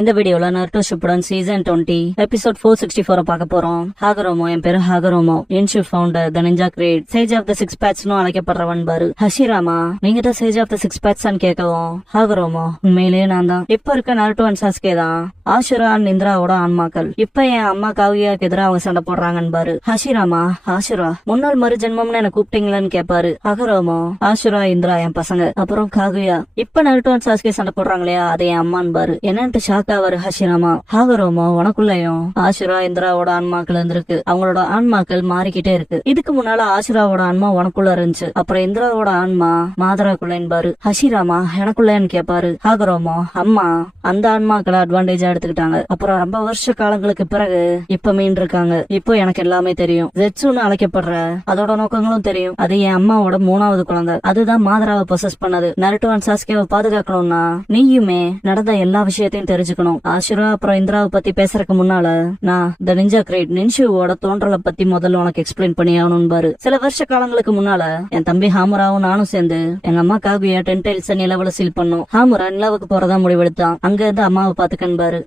இந்த வீடியோல Naruto Shippuden season 20 episode 464 பார்க்க போறோம். ஹாகரோமோ, என் பேரு Hagoromo, Ninshu founder the ninja creed, sage of the six பேட்ஸ்னு அழைக்கப்படுறவன் பாரு. ஹஷிராமா, நீங்க தான் sage of the six paths கேட்கவும், ஹாகரோமோ, உண்மையிலேயே நான் தான். இப்ப இருக்க நருட்டோ அண்ட் சாஸ்கே தான் ஆஷுரா அண்ட் இந்திராவோட ஆன்மாக்கள். இப்ப என் அம்மா காவியாக்கு எதிராக அவங்க சண்டை போடுறாங்கன்னு பாரு. ஹஷிராமா, ஆஷுரா முன்னாள் மறு ஜென்மம்னு என்ன கூப்பிட்டீங்களான்னு கேட்பாரு. ஹாகரோமோ, ஆஷுரா இந்திரா என் பசங்க, அப்புறம் காவியா. இப்ப நருட்டோ அண்ட் சாஸ்கே சண்டை போடுறாங்களே அது என் அம்மான்னு பாரு. என்னன்ட்டு ஷாக்காவாரு ஹஷிராமா. ஹாகரோமோ, உனக்குள்ளயும் ஆஷுரா இந்திராவோட ஆன்மாக்கள் இருந்திருக்கு. அவங்களோட ஆன்மாக்கள் மாறிக்கிட்டே இருக்கு. இதுக்கு முன்னால ஆஷுராவோட ஆன்மா உனக்குள்ள இருந்துச்சு, அப்புறம் இந்திராவோட ஆன்மா மாதராக்குள்ளன்னு பாரு. ஹஷிராமா, எனக்குள்ளன்னு கேட்பாரு. ஹாகரோமோ, அம்மா அந்த ஆன்மாக்களை அட்வான்டேஜா எடுத்துக்கிட்டாங்க. அப்புறம் ரொம்ப வருஷ காலங்களுக்கு பிறகு இப்ப மீன் இருக்காங்க. இப்போ எனக்கு எல்லாமே தெரியும். ஜெட்சுன்னு அழைக்கப்படுற அதோட நோக்கங்களும் தெரியும். அது என் அம்மாவோட 3வது குழந்தை. அதுதான் மாதராவை பொசஸ் பண்ணது. நருட்டோ அண்ட் சாஸ்கேவை பாதுகாக்கணும்னா நீயுமே நடந்த எல்லா விஷயத்தையும் தெரிஞ்சுக்கணும். ஆஷுரா அப்புறம் இந்திராவை பத்தி பேசுறதுக்கு முன்னால நான் த நிஞ்சா கிரேட் நின்ஷுவோட தோன்றலை பத்தி முதல்ல உனக்கு எக்ஸ்பிளைன் பண்ணி ஆகணும் பாரு. சில வருஷ காலங்களுக்கு முன்னால என் தம்பி ஹாமுராவும் நானும் சேர்ந்து எங்க அம்மா காவியா டென்டைல்ஸ் நிலவுல சீல் பண்ணோம். ஹாமுரா நிலவுக்கு போறதா முடிவெடுத்தான். அங்க இருந்து அம்மாவை பாத்துக்கன்னு பாரு.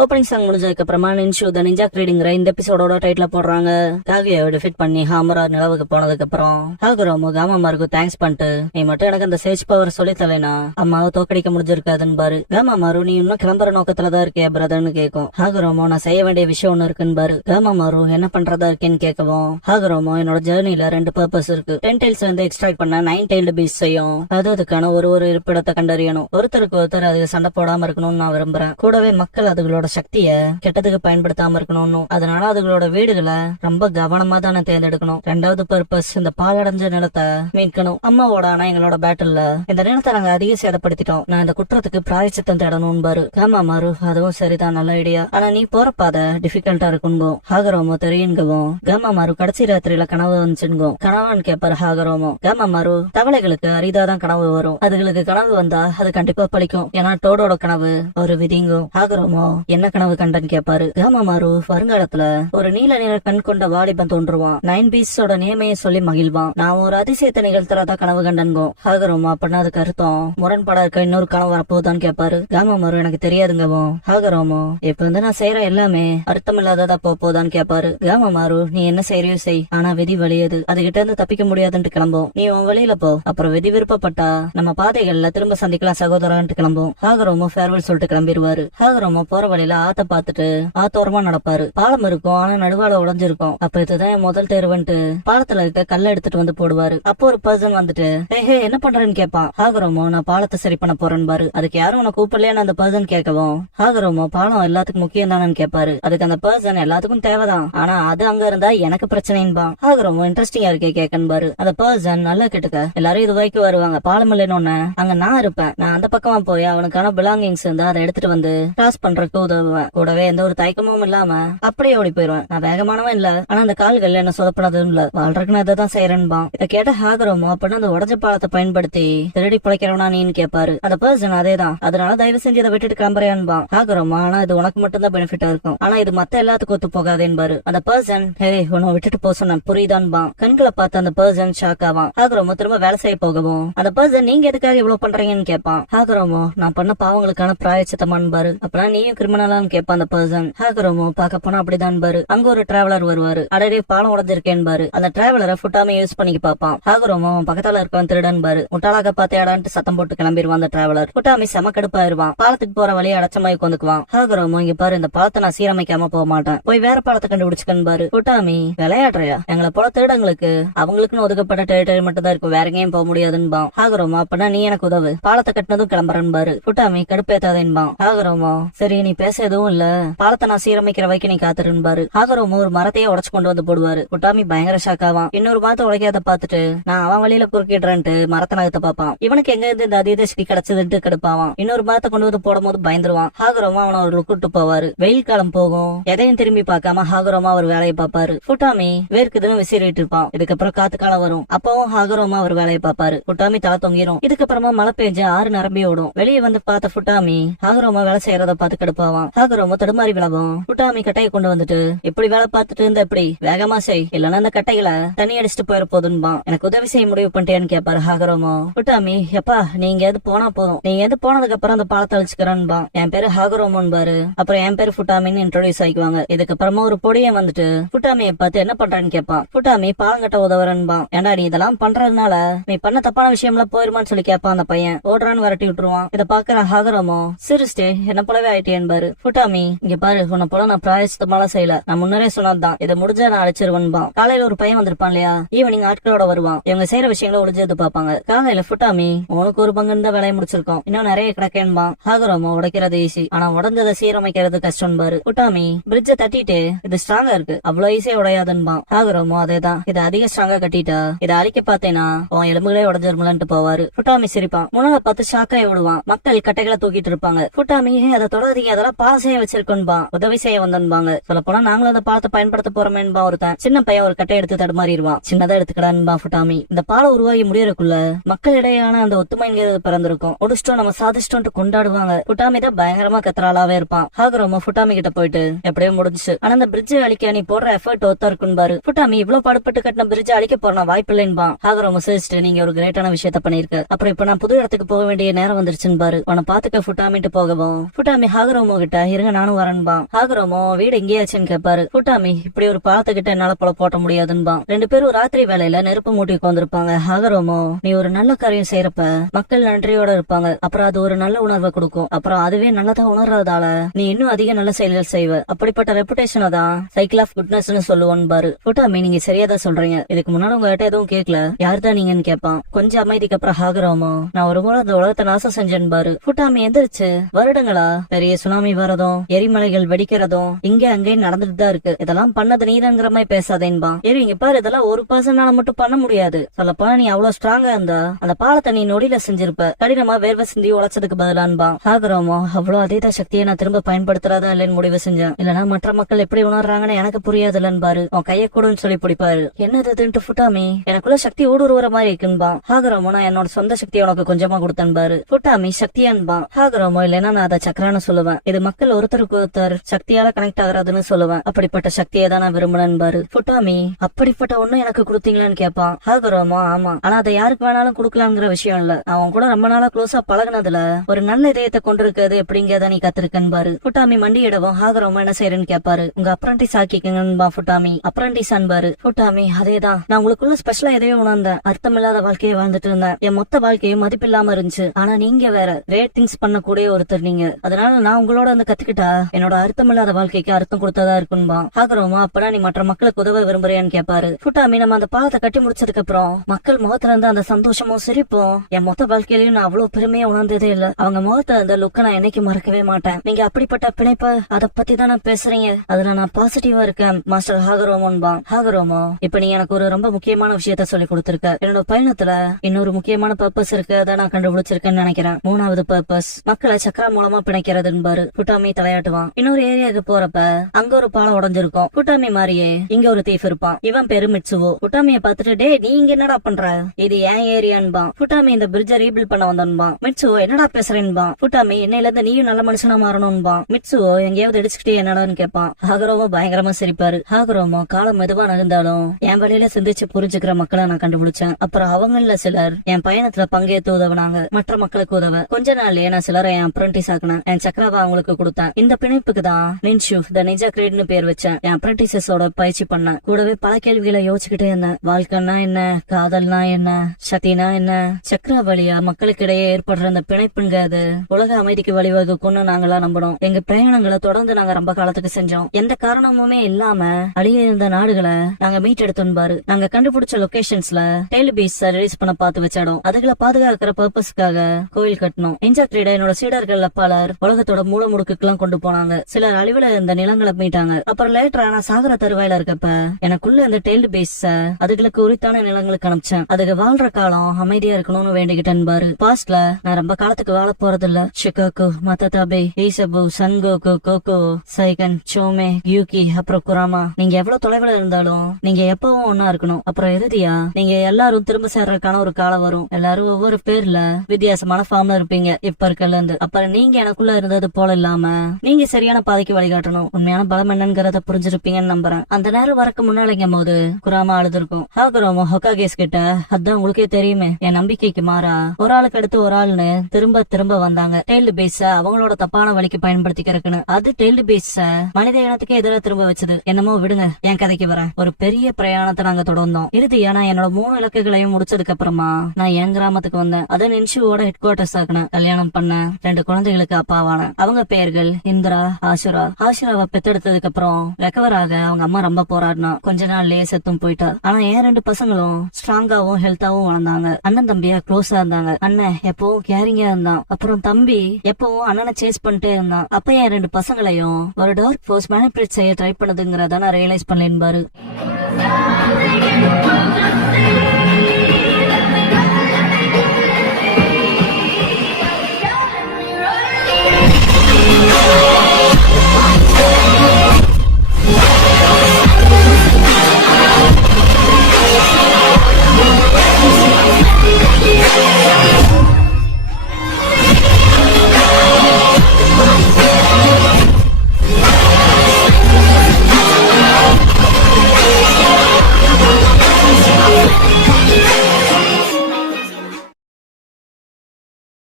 ஓப்பனிங் சாங் முடிஞ்சதுக்கு அப்புறமா நின்ஷு த நிஞ்சா கிரேடிங்கிற இந்த எபிசோடோட டைட்டில போடுறாங்க. காகியாவை டிஃபீட் பண்ணி ஹாமரா நிலவுக்கு போனதுக்கு அப்புறம் ஹாகரோமோ காமாமாருக்கு தேங்க்ஸ் பண்ணிட்டு, நீ மட்டும் எனக்கு அந்த சேஜ் பவர் சொல்லி தரலைனா அம்மாவை தோக்கடிக்க முடிஞ்சிருக்காதுன்னு பாரு. காமாமாரு, நீ இன்னும் கிளம்புற நோக்கத்துலதான் இருக்கே பிரதர்னு கேட்கும். ஹாகரோமோ, நான் செய்ய வேண்டிய விஷயம் ஒண்ணு இருக்குன்னு பாரு. காமாமாரு, என்ன பண்றதா இருக்கேன்னு கேட்கவும், ஹாகரோமோ, என்னோட ஜெர்னில 2 பர்பஸ் இருக்கு. டென்டைல்ஸ் வந்து எக்ஸ்ட்ராக்ட் பண்ண 9 டெய்ல்டு பீஸ்ட் செய்யும். அதுக்கான ஒரு இருப்பிடத்தை கண்டறியணும். ஒருத்தருக்கு ஒருத்தர் அது சண்டை போடாம இருக்கணும்னு நான் விரும்புறேன். கூடவே மக்கள் அதுகளோட சக்திய கெட்டதுக்கு பயன்படுத்தாம இருக்கணும். அதனால அதுகளோட வீடுகளை ரொம்ப கவனமா தானே தேர்ந்தெடுக்கணும். 2வது பர்பஸ், இந்த பாலடைஞ்ச நிலத்தை மீட்கணும். அம்மாவோட ஆனா எங்களோட பேட்டில்ல இந்த நிலத்தை நாங்க அதிக சேதப்படுத்திட்டோம். நான் இந்த குற்றத்துக்கு பிராயச்சித்தம் தேடணும் பாரு. காமாமாரு, அதுவும் சரிதான், நல்ல ஐடியா. ஆனா நீ போற பாதை டிஃபிகல்ட்டா இருக்குங்கோ. ஹாகரோமோ, தெரியுங்கவும். காமாமாரு, கடைசி ராத்திரியில கனவு வந்துச்சுங்கோ. கனவான்னு கேப்பாரு ஹாகரோமோ. காமாமாரு, தவளைகளுக்கு அரிதாதான் கனவு வரும். அதுகளுக்கு கனவு வந்தா அது கண்டிப்பா பழிக்கும். ஏன்னா டோடோட கனவு ஒரு விதிங்கோ. ஹாகரோமோ, என்ன கனவு கண்டன்னு கேப்பாரு. காமாமாரு, வருங்காலத்துல ஒரு நீல நிற கண் கொண்ட வாலிபன் தோன்றுவான். 9 பீஸோட நேமையை சொல்லி மகிழ்வான். நான் ஒரு அதிசயத்தை நிகழ்த்துறதா கனவு கண்டன்கோ. ஹாகரோமோ, அப்படின்னா அதுக்கு அர்த்தம் முரண்பட இருக்க இன்னொரு கனவு வரப்போதான்னு கேப்பாரு. காமாமாரு, எனக்கு தெரியாதுங்கவோ. ஹாகரோமோ, இப்ப வந்து நான் செய்யற எல்லாமே அர்த்தம் இல்லாததா போதான்னு கேப்பாரு. காமாமாரு, நீ என்ன செய்யறியோ செய், ஆனா விதி வழியது, அதுகிட்ட இருந்து தப்பிக்க முடியாதுன்ட்டு கிளம்பும். நீ உன் வழியில போ, அப்புறம் விதி விருப்பப்பட்டா நம்ம பாதைகள்ல திரும்ப சந்திக்கலாம் சகோதரன்ட்டு கிளம்பும். ஹாகரோமோ ஃபேர்வெல் சொல்லிட்டு கிளம்பிடுவாரு. ஹாகரோமோ போற வழியில ஆத்த பாத்துட்டு ஆத்தோரமா நடப்பாரு. பாலம் இருக்கும், ஆனா நடுவால உடஞ்சிருக்கும். அப்ப இதுதான் முதல் தேர்வுன்ட்டு பாலத்துல இருக்க கல்ல எடுத்துட்டு வந்து போடுவாரு. அப்போ ஒரு பர்சன் வந்துட்டு, ஹே என்ன பண்றேன்னு கேட்பான். ஹாகரோமோ, நான் பாலத்தை சரி பண்ண போறேன்னு பாரு. அதுக்கு யாரும் உன கூப்பிடலையான்னு அந்த பர்சன் கேட்கவும், ஹாகரோமோ, பாலம் எல்லாத்துக்கும் முக்கியம் தானு கேட்பாரு. அதுக்கு அந்த பர்சன் எல்லாத்துக்கும் தேவைதான், ஆனா அது அங்க இருந்தா எனக்கு பிரச்சனைன்பான். ஹாகரோமோ, இன்ட்ரெஸ்டிங்கா இருக்கே கேட்கன்னு பாரு. அந்த பர்சன் நல்லா கேட்டுக்க, எல்லாரும் இது வரைக்கும் வருவாங்க. பாலம் இல்லைன்னு அங்க நான் இருப்பேன். நான் அந்த பக்கமா போய் அவனுக்கான பிலாங்கிங்ஸ் இருந்தா அதை எடுத்துட்டு வந்து கிராஸ் பண்றதுக்கு உதவுவேன். கூடவே எந்த ஒரு தயக்கமும் இல்லாம அப்படியே ஓடி போயிருவேன். நான் வேகமானவன் இல்ல, ஆனா அந்த கால்கள் என்ன சொதப்படாதுன்னு இல்ல, வாழ்றதுக்கு நான் இதான் செய்யறேன்பா. இதை கேட்ட ஹாகரோமோ, அப்படின்னா அந்த உடஞ்ச பாலத்தை பயன்படுத்தி திருடி பிழைக்கிறவனா நீன்னு கேட்பாரு. அந்த பர்சன் அதேதான், அதனால தயவு செஞ்சு இதை விட்டுட்டு கிளம்புறியான்பா. ஹாகரோமோ, ஆனா இது உனக்கு மட்டும் தான் பெனிஃபிட்டா இருக்கும், ஆனா இது மத்த எல்லாத்துக்கும் ஒத்து போகாதேன்பாரு. அந்த பர்சன், ஹே உன்னை விட்டுட்டு போக சொன்ன புரியுதான்பா. கண்களை பார்த்து அந்த பர்சன் ஷாக் ஆவான். ஹாகரோமோ திரும்ப வேலை செய்ய போகவும் அந்த பர்சன், நீங்க எதுக்காக இவ்வளவு பண்றீங்கன்னு கேட்பான். ஹாகரோமோ, நான் பண்ண பாவங்களுக்கான பிராயச்சித்தமான்னு பாரு. அப்படின்னா நீயும் கிரிமினலான்னு கேட்பான் அந்த பர்சன். ஹாகரோமோ, பாக்க போனா அப்படிதான் பாரு. அங்க ஒரு டிராவலர் வருவாரு. அடடே பாலம் உடஞ்சிருக்கேன் பாரு. அந்த டிராவலரை ஃபுட்டாம யூஸ் பண்ணிக்க பாப்பான். ஹாகரோமோ, பக்கத்துல இருக்கவன் திருடன் பாரு. முட்டாளாக பாத்தியாடான்ட்டு சத்தம் போட்டு கிளம்பிடுவான் அந்த டிராவலர். ஃபுட்டாமி செம கடுப்பாயிருவான். பாலத்துக்கு போற வழியை அடைச்சமாய் கொந்துக்குவான். ஹாகரோமோ, இங்க பாரு, இந்த பாலத்தை நான் சீரமைக்காம போக மாட்டேன், போய் வேற பாலத்தை கண்டுபிடிச்சுக்கன்னு பாரு. ஃபுட்டாமி, விளையாடுறியா? எங்களை போல திருடங்களுக்கு அவங்களுக்குன்னு ஒதுக்கப்பட்ட டெரிட்டரி மட்டும் தான் இருக்கும், வேற எங்கேயும் போக முடியாதுன்னு. ஹாகரோமோ, அப்படின்னா நீ எனக்கு உதவு, பாலத்தை கட்டினதும் கிளம்புறேன்னு பாரு. ஃபுட்டாமி கடுப்பேத்தாதேன்பான். ஹாகரோமோ, சரி நீ பேச பேச எதுவும் இல்ல, பாலத்தை நான் சீரமைக்கிற வரைக்கும் நீ காத்துருப்பாரு. ஹாகரோமோ ஒரு மரத்தையே உடைச்சு கொண்டு வந்து போடுவாரு. புட்டாமி பயங்கர ஷாக் ஆவான். இன்னொரு மரத்தை உடைக்காத பாத்துட்டு நான் அவன் வழியில குறுக்கிடுறேன்ட்டு மரத்தை நகத்தை பாப்பான். இவனுக்கு எங்க இருந்து இந்த அதீத சக்தி கிடைச்சதுன்ட்டு கடுப்பாவான். இன்னொரு மரத்தை கொண்டு வந்து போடும் போது பயந்துருவான். ஹாகரோமா அவனை ஒரு கூட்டு போவாரு. வெயில் காலம் போகும், எதையும் திரும்பி பார்க்காம ஹாகரோமா ஒரு வேலையை பாப்பாரு. புட்டாமி வேர்க்குதுன்னு விசிறிட்டு இருப்பான். இதுக்கப்புறம் காத்து காலம் வரும். அப்பவும் ஹாகரோமா ஒரு வேலையை பாப்பாரு. புட்டாமி தலை தொங்கிரும். இதுக்கப்புறமா மழை பெஞ்சு ஆறு நிரம்பி ஓடும். வெளியே வந்து பார்த்த புட்டாமி ஹாகரோமா வேலை செய்யறத பார்த்து கடுப்பாவான். ஹாகரோமா தடுமாறி விளவும். புட்டாமி கட்டையை கொண்டு வந்துட்டு இப்படி வேலை பார்த்துட்டு இருந்த எப்படி வேகமா செய், இல்லன்னா அந்த கட்டைகளை தண்ணி அடிச்சுட்டு போயிட போதுன்பான். எனக்கு உதவி செய்ய முடிவு பண்ணிட்டேன்னு கேட்பாரு ஹாகரோமா. புட்டாமி எப்பா நீங்க எது போனா போதும், நீங்க எது போனதுக்கு அப்புறம் அந்த பாலத்தை அழிச்சுக்கிறேன்பா. என் பேரு ஹாகரோமோன்பாரு. அப்புறம் என் பேரு புட்டாமின்னு இன்ட்ரோடியூஸ் ஆகிக்குவாங்க. இதுக்கப்புறமா ஒரு பொடியை வந்துட்டு புட்டாமியை பார்த்து என்ன பண்றான்னு கேட்பான். புட்டாமி பாலங்கட்ட உதவுறன்பான். ஏண்டா நீ இதெல்லாம் பண்றதுனால நீ பண்ண தப்பான விஷயம்ல போயிருமான்னு சொல்லி கேட்பான். அந்த பையன் ஓடுறான்னு விரட்டி விட்டுருவான். இத பாக்குற ஹாகரோமோ சிரிச்சிட்டே என்ன போலவே ஆயிட்டேன்பாரு. புட்டாமி இங்க பாரு, உன்னை போல நான் பிராயசித்தமாலாம் செய்யல, நான் முன்னரே சொன்னதுதான், இதை முடிஞ்சா நான் அழைச்சிருவன்பான். காலையில ஒரு பையன் வந்திருப்பான் இல்லையா, ஈவினிங் ஆட்களோட வருவான். இவங்க செய்யற விஷயங்களை ஒளிஞ்சது பாப்பாங்க. காலையில புட்டாமி உனக்கு ஒரு பங்கு இந்த வேலையை முடிச்சிருக்கோம், இன்னும் நிறைய கிடக்கேன்பான். ஹாகரோமோ உடைக்கிறது ஈஸி, ஆனா உடஞ்சதை சீரமைக்கிறது கஷ்டம்பாரு. புட்டாமி பிரிட்ஜ தட்டிட்டு இது ஸ்ட்ராங்கா இருக்கு, அவ்வளவு ஈஸியா உடையாதுன்பான். ஹாகரோமோ அதேதான், இதை அதிக ஸ்ட்ராங்கா கட்டிட்டா இதை அழிக்க பார்த்தேனா உன் எலும்புகளே உடஞ்சிருமலன்ட்டு போவாரு. புட்டாமி சிரிப்பான். முன்னால பார்த்து ஷாக்காய் விடுவான். மக்கள் கட்டைகளை தூக்கிட்டு இருப்பாங்க. புட்டாமி அதை தொடர்ந்து அதெல்லாம் பாசைய வச்சிருக்கோன்பா, உதவி செய்ய வந்தன்பாங்க. சொல்ல போனா நாங்களும் அந்த பாலத்தை பயன்படுத்த போறோமேன்பா ஒருத்தன். சின்ன பையன் ஒரு கட்டை எடுத்து தடுமாறிடுவான். சின்னதா எடுத்துக்கடான்பா புட்டாமி. இந்த பாலம் உருவாகி முடியறதுக்குள்ள மக்களிடையான அந்த ஒத்துமைங்கிறது பிறந்திருக்கும். முடிச்சிட்டோம் நம்ம சாதிச்சிட்டோம் கொண்டாடுவாங்க. புட்டாமி தான் பயங்கரமா கத்துறாளாவே இருப்பான். ஹாகரோமா புட்டாமி கிட்ட போயிட்டு எப்படியோ முடிஞ்சுச்சு, ஆனா அந்த பிரிட்ஜ் அழிக்க நீ போடுற எஃபர்ட் ஒத்தா இருக்குன்பாரு. புட்டாமி இவ்வளவு பாடுபட்டு கட்டின பிரிட்ஜ் அழிக்க போறா வாய்ப்பு இல்லைன்பான். ஹாகரோமா சிரிச்சிட்டு நீங்க ஒரு கிரேட்டான விஷயத்த பண்ணிருக்க, அப்புறம் இப்ப நான் புது இடத்துக்கு போக வேண்டிய நேரம் வந்துருச்சுன்னு பாரு, உன்னை பாத்துக்க புட்டாமிட்டு போகவும். புட்டாமி ஹாகரோமோ கிட்ட இருங்க நானும் வரேன்பான். ஹாகரோமோ வீடு எங்கேயாச்சுன்னு கேட்பாரு. புட்டாமி இப்படி ஒரு பாலத்துக்கிட்ட என்னால போல போட்ட முடியாதுன்பான். ரெண்டு பேரும் ராத்திரி வேலையில நெருப்பு மூட்டி உட்காந்துருப்பாங்க. ஹாகரோமோ நீ ஒரு நல்ல காரியம் செய்யறப்ப மக்கள் நன்றியோட இருப்பாங்க, அப்புறம் அது ஒரு நல்ல உணர்வை கொடுக்கும், அப்புறம் அதுவே நல்லதா உணர்றதால நீ இன்னும் அதிக நல்ல செயல்கள் செய்வ, அப்படிப்பட்ட ரெப்புடேஷனை தான் சைக்கிள் ஆஃப் குட்னஸ்னு சொல்லுவோம் பாரு. புட்டாமி நீங்க சரியாதான் சொல்றீங்க, இதுக்கு முன்னாடி உங்ககிட்ட எதுவும் கேட்கல, யாருதான் நீங்கன்னு கேட்பான். கொஞ்சம் அமைதிக்கு அப்புறம் ஹாகரோமோ நான் ஒரு முறை அந்த உலகத்தை நாசம் செஞ்சேன் பாரு. புட்டாமி எந்திரிச்சு வருடங்களா பெரிய சுனாமி வரதும் எரிமலைகள் வெடிக்கிறதும் இங்க அங்கே நடந்துட்டு தான் இருக்கு, இதெல்லாம் பண்ணது நீதாங்கிற மாதிரி பேசாதேன்பா. இங்க பாரு இதெல்லாம் ஒரு பர்சனால மட்டும் பண்ண முடியாது, சொல்லப்போனா நீ அவ்வளவு ஸ்ட்ராங்கா இருந்தா அந்த பாலத்தை நீ நொடியில செஞ்சிருப்ப, கடினமா வேர்வை சிந்தி உழைச்சதுக்கு பதிலான்பா. ஹாகரோமோ அவ்வளவு அதீத சக்தியை நான் திரும்ப பயன்படுத்துறதா இல்லைன்னு முடிவு செஞ்சேன், இல்லனா மற்ற மக்கள் எப்படி உணர்றாங்கன்னு எனக்கு புரியாதுல்லன்னு பாரு. உன் கைய கூடுன்னு சொல்லி பிடிப்பாரு. என்னதுன்ட்டு புட்டாமி எனக்குள்ள சக்தி ஊடுருவற மாதிரி இருக்குன்பா. ஹாகரோமோ நான் என்னோட சொந்த சக்தியை உனக்கு கொஞ்சமா கொடுத்தன்பாரு. புட்டாமி சக்தியான்பா. ஹாகரோமோ இல்லைன்னா நான் அதை சக்கரான்னு சொல்லுவேன், இது மக்கள் ஒருத்தருக்கு ஒருத்தர் சக்தியால கனெக்ட் ஆகுறதுன்னு சொல்லுவேன், அப்படிப்பட்ட சக்தியை தான் நான் விரும்பினேன்பாரு. புட்டாமி அப்படிப்பட்ட ஒண்ணு எனக்கு கொடுத்தீங்களான்னு கேட்பான். ஹாகரோமோ ஆமா, ஆனா அதை யாருக்கு வேணாலும் கொடுக்கலாங்கிற விஷயம் இல்ல, அவன் கூட ரொம்ப நாளா க்ளோஸா பழகுனதுல ஒரு நல்ல இதயத்தை கொண்டிருக்கிறது எப்படிங்கிறத நீ கத்திருக்கன்பாரு. புட்டாமி மண்டியிடவும் ஹாகரோமோ என்ன செய்யறேன்னு கேட்பாரு. உங்க அப்ரண்டிஸ் ஆக்கிக்கங்கன்பா புட்டாமி. அப்ரண்டிஸ் அன்பாரு. புட்டாமி அதேதான், நான் உங்களுக்குள்ள ஸ்பெஷலா எதையோ உணர்ந்தேன், அர்த்தமில்லாத வாழ்க்கையை வாழ்ந்துட்டு இருந்தேன், என் மொத்த வாழ்க்கையும் மதிப்பில்லாம இருந்துச்சு, ஆனா நீங்க வேற கிரேட் திங்ஸ் பண்ணக்கூடிய ஒருத்தர் நீங்க, அதனால நான் உங்களோட வந்து கத்துக்கிட்டா என்னோட அர்த்தமில்லாத வாழ்க்கைக்கு அர்த்தம் கொடுத்ததா இருக்குன்பா. ஹாகரோமா அப்பனா நீ மற்ற மக்களுக்கு உதவ விரும்புறியான்னு கேட்பாரு. புட்டாமி நம்ம அந்த பாலத்தை கட்டி முடிச்சதுக்கு அப்புறம் மக்கள் முகத்துல இருந்து அந்த சந்தோஷமும் சிரிப்பும் என் மொத்த வாழ்க்கையிலயும் நான் அவ்வளவு பெருமையா உணர்ந்ததே இல்ல, அவங்க முகத்துல அந்த லுக்க நான் என்னைக்கு மறக்கவே மாட்டேன், நீங்க அப்படிப்பட்ட பிணைப்ப அதை பத்தி தானே பேசுறீங்க, அதுல நான் பாசிட்டிவா இருக்கேன் மாஸ்டர் ஹாகரோமோன்பா. ஹாகரோமோ இப்ப நீ எனக்கு ஒரு ரொம்ப முக்கியமான விஷயத்த சொல்லி கொடுத்திருக்க, என்னோட பயணத்துல இன்னொரு முக்கியமான பர்பஸ் இருக்கு, அதை நான் கண்டுபிடிச்சிருக்கேன்னு நினைக்கிறேன். மூணாவது பர்பஸ் மக்களை சக்கரா மூலமா பிணைக்கிறதுன்பாரு. புட்டாமி தலையாட்டுவான். இன்னொரு ஏரியாவுக்கு போறப்ப அங்க ஒரு பாலம் உடஞ்சிருக்கும். புட்டாமி மாதிரியே இங்க ஒரு தீஃப் இருப்பான், இவன் பேரு மிட்சுவோ. புட்டாமிய பாத்துட்டு டே நீ இங்க என்னடா பண்ற, இது ஏன் ஏரியான்பான். புட்டாமி இந்த பிரிட்ஜ ரீபில்ட் பண்ண வந்தான்பான். மிட்சுவோ என்னடா பேசுறேன்பான். புட்டாமி என்னையில இருந்து நீயும் நல்ல மனுஷனா மாறணும்பான். மிட்சுவோ எங்கேயாவது இடிச்சுக்கிட்டே என்னடான்னு கேட்பான். ஹாகரோமோ பயங்கரமா சிரிப்பாரு. ஹாகரோமோ காலம் மெதுவா நகர்ந்தாலும் என் வழியில சிந்திச்சு புரிஞ்சுக்கிற மக்களை நான் கண்டுபிடிச்சேன், அப்புறம் அவங்கள சிலர் என் பயணத்துல பங்கேற்று உதவுனாங்க, மற்ற மக்களுக்கு உதவ கொஞ்ச நாள்லயே நான் சிலரை என் அப்ரண்டிஸ் ஆக்கினேன், என் சக்கராவை அவங்களுக்கு கொடுத்தேன். இந்த பிணைப்புக்கு தான் நின்ஷு த நிஞ்சா கிரேட்னு பேர் வச்சேன். என் அப்ரண்டிசஸோட பயிற்சி பண்ணேன், கூடவே பல கேள்விகளை யோசிச்சுக்கிட்டே இருந்தேன். வாழ்க்கைன்னா என்ன, காதல்னா என்ன, சக்தினா என்ன, சக்கரா வழியா மக்களுக்கு இடையே ஏற்படுற அந்த பிணைப்புங்கிறது உலக அமைதிக்கு வழிவகுக்கும்னு நாங்களா நம்பணும். எங்க பிரயாணங்களை தொடர்ந்து நாங்க ரொம்ப காலத்துக்கு செஞ்சோம், எந்த காரணமுமே இல்லாம அழிய இருந்த நாடுகளை நாங்க மீட் எடுத்தோம்பாரு. நாங்க கண்டுபிடிச்ச லொகேஷன்ஸ்ல டெய்ல் பீஸ் ரிலீஸ் பண்ண பார்த்து வச்சிடும், அதுகளை பாதுகாக்கிற பர்பஸ்க்காக கோயில் கட்டணும். நிஞ்சா கிரீட என்னோட சீடர்கள் பலர் உலகத்தோட மூல முடுக்குக்கு எல்லாம் கொண்டு போனாங்க. சிலர் அழிவுல இந்த நிலங்களை மீட்டாங்க. அப்புறம் லேட்டரா நான் சாகர தருவாயில இருக்கப்ப எனக்குள்ள இந்த டெய்ல்டு பேஸ் அதுகளுக்கு உரித்தான நிலங்களுக்கு அனுப்பிச்சேன். அதுக்கு வாழ்ற காலம் அமைதியா இருக்கணும்னு வேண்டிக்கிட்டேன் பாரு. பாஸ்ட்ல நான் ரொம்ப காலத்துக்கு வாழ போறது இல்ல. ஷிகாகோ, மததாபே, ஈசபு, சன்கோகு, கோகோ, சைகன், சோமே, யூகி, அப்புறம் குராமா, நீங்க எவ்வளவு தொலைவில் இருந்தாலும் நீங்க எப்பவும் ஒன்னா இருக்கணும். அப்புறம் இறுதியா நீங்க எல்லாரும் திரும்ப சேர்றதுக்கான ஒரு காலம் வரும். எல்லாரும் ஒவ்வொரு பேர்ல வித்தியாசமான ஃபார்ம்ல இருப்பீங்க இப்ப இருக்கல இருந்து. அப்புறம் நீங்க எனக்குள்ள இருந்தது போல இல்லாம நீங்க சரியான பாதைக்கு வழிகாட்டணும். உண்மையான பலம் என்னங்கிறத புரிஞ்சிருப்பீங்கன்னு நம்புறேன். அந்த நேரம் வரக்கு முன்னாடிங்கும் போது குராமா அழுதுருக்கும். ஹாகுரோமோ ஹொக்காகேஸ் கிட்ட அதான் உங்களுக்கே தெரியுமே, என் நம்பிக்கைக்கு மாறா ஒரு ஆளுக்கு அடுத்து ஒரு ஆள்னு திரும்ப திரும்ப வந்தாங்க. டெய்ல்டு பேஸ அவங்களோட தப்பான வழிக்கு பயன்படுத்திக்கிறதுக்குன்னு. அது டெய்ல்டு பேஸ மனித இனத்துக்கே எதிராக திரும்ப வச்சது. என்னமோ விடுங்க, என் கதைக்கு வரேன். ஒரு பெரிய பிரயாணத்தை நாங்க தொடர்ந்தோம். இறுதியா நான் என்னோட 3 இலக்குகளையும் முடிச்சதுக்கு அப்புறமா நான் என் கிராமத்துக்கு வந்தேன். அதை நின்ஷுவோட ஹெட் குவார்டர்ஸ் ஆக்குனேன். கல்யாணம் பண்ண 2 குழந்தைகளுக்கு அப்பாவான. அவங்க பெயர்கள் இந்திரா, ஆசுரா. ஆசுராவை பெத்தெடுத்ததுக்கு அப்புறம் ரெக்கவர் ஆக அவங்க அம்மா ரொம்ப போராடினா. கொஞ்ச நாள்லயே செத்தும் போயிட்டா. ஆனா என் 2 பசங்களும் ஸ்ட்ராங்காவும் ஹெல்த்தாவும் வளர்ந்தாங்க. அண்ணன் தம்பியா க்ளோஸா இருந்தாங்க. அண்ணன் எப்பவும் கேரிங்கா இருந்தான். அப்புறம் தம்பி எப்பவும் அண்ணனை சேஸ் பண்ணிட்டே இருந்தான். அப்ப என் 2 பசங்களையும் ஒரு டார்க் ஃபோர்ஸ் மேனிபுலேட் செய்ய ட்ரை பண்ணுதுங்கிறத நான் ரியலைஸ் பண்ணேன் பாரு.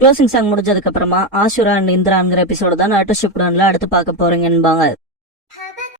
க்ளோசிங் சாங் முடிஞ்சதுக்கு அப்புறமா ஆசுரா அண்ட் இந்திராங்கிற எபிசோட தான் அடுத்த ஷிப்டான்ல அடுத்து பார்க்க போறீங்க என்பாங்க.